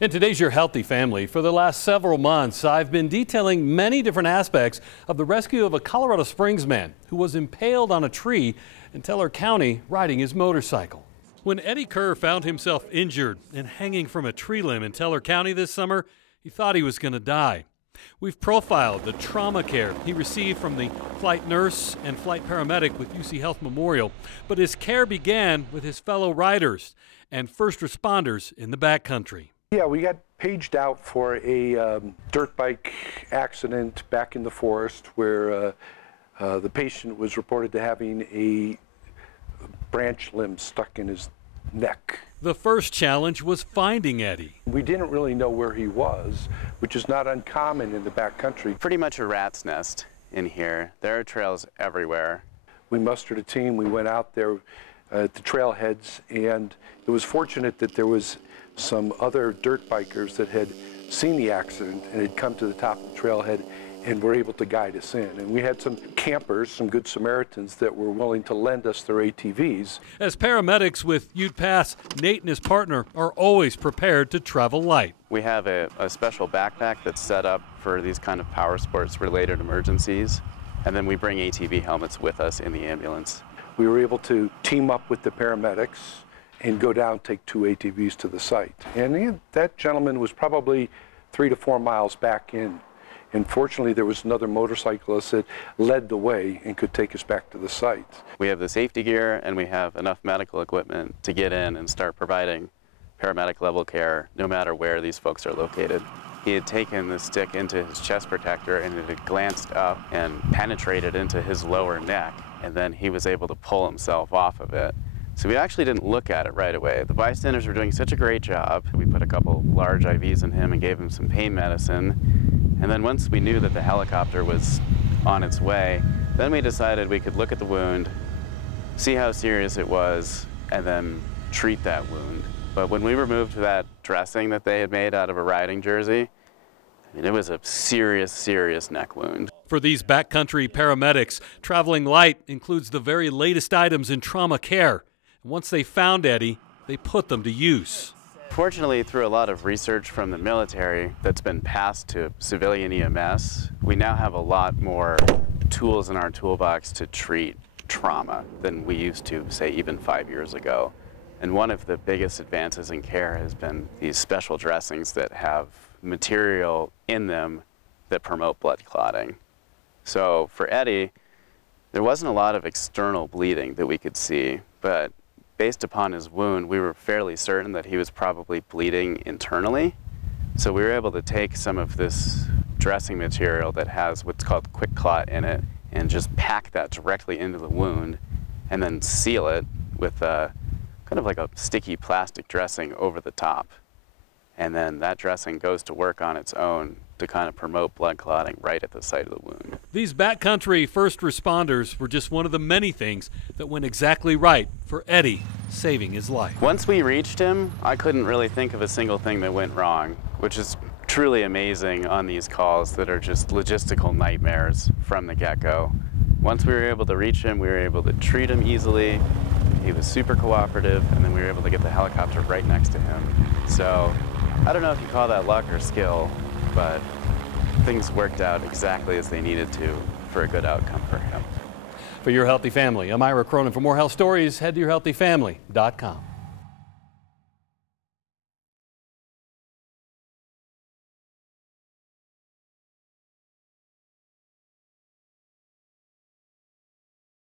In today's Your Healthy Family, for the last several months, I've been detailing many different aspects of the rescue of a Colorado Springs man who was impaled on a tree in Teller County riding his motorcycle. When Eddie Kerr found himself injured and hanging from a tree limb in Teller County this summer, he thought he was going to die. We've profiled the trauma care he received from the flight nurse and flight paramedic with UC Health Memorial, but his care began with his fellow riders and first responders in the backcountry. Yeah, we got paged out for a dirt bike accident back in the forest where the patient was reported to having a branch limb stuck in his neck. The first challenge was finding Eddie. We didn't really know where he was, which is not uncommon in the backcountry. Pretty much a rat's nest in here. There are trails everywhere. We mustered a team. We went out there at the trailheads, and it was fortunate that there was some other dirt bikers that had seen the accident and had come to the top of the trailhead and were able to guide us in. And we had some campers, some good Samaritans that were willing to lend us their ATVs. As paramedics with Ute Pass, Nate and his partner are always prepared to travel light. We have a special backpack that's set up for these kind of power sports related emergencies, and then we bring ATV helmets with us in the ambulance. We were able to team up with the paramedics and go down, take 2 ATVs to the site. And that gentleman was probably 3 to 4 miles back in. And fortunately, there was another motorcyclist that led the way and could take us back to the site. We have the safety gear and we have enough medical equipment to get in and start providing paramedic level care no matter where these folks are located. He had taken the stick into his chest protector and it had glanced up and penetrated into his lower neck, and then he was able to pull himself off of it. So we actually didn't look at it right away. The bystanders were doing such a great job. We put a couple large IVs in him and gave him some pain medicine. And then once we knew that the helicopter was on its way, then we decided we could look at the wound, see how serious it was, and then treat that wound. But when we removed that dressing that they had made out of a riding jersey, I mean, it was a serious, serious neck wound. For these backcountry paramedics, traveling light includes the very latest items in trauma care. Once they found Eddie, they put them to use. Fortunately, through a lot of research from the military that's been passed to civilian EMS, we now have a lot more tools in our toolbox to treat trauma than we used to, say, even 5 years ago. And one of the biggest advances in care has been these special dressings that have material in them that promote blood clotting. So for Eddie, there wasn't a lot of external bleeding that we could see, but based upon his wound, we were fairly certain that he was probably bleeding internally. So we were able to take some of this dressing material that has what's called quick clot in it and just pack that directly into the wound and then seal it with kind of like a sticky plastic dressing over the top. And then that dressing goes to work on its own to kind of promote blood clotting right at the site of the wound. These backcountry first responders were just one of the many things that went exactly right for Eddie saving his life. Once we reached him, I couldn't really think of a single thing that went wrong, which is truly amazing on these calls that are just logistical nightmares from the get-go. Once we were able to reach him, we were able to treat him easily. He was super cooperative, and then we were able to get the helicopter right next to him. So I don't know if you call that luck or skill, but things worked out exactly as they needed to for a good outcome for him. For Your Healthy Family, I'm Ira Cronin. For more health stories, head to yourhealthyfamily.com.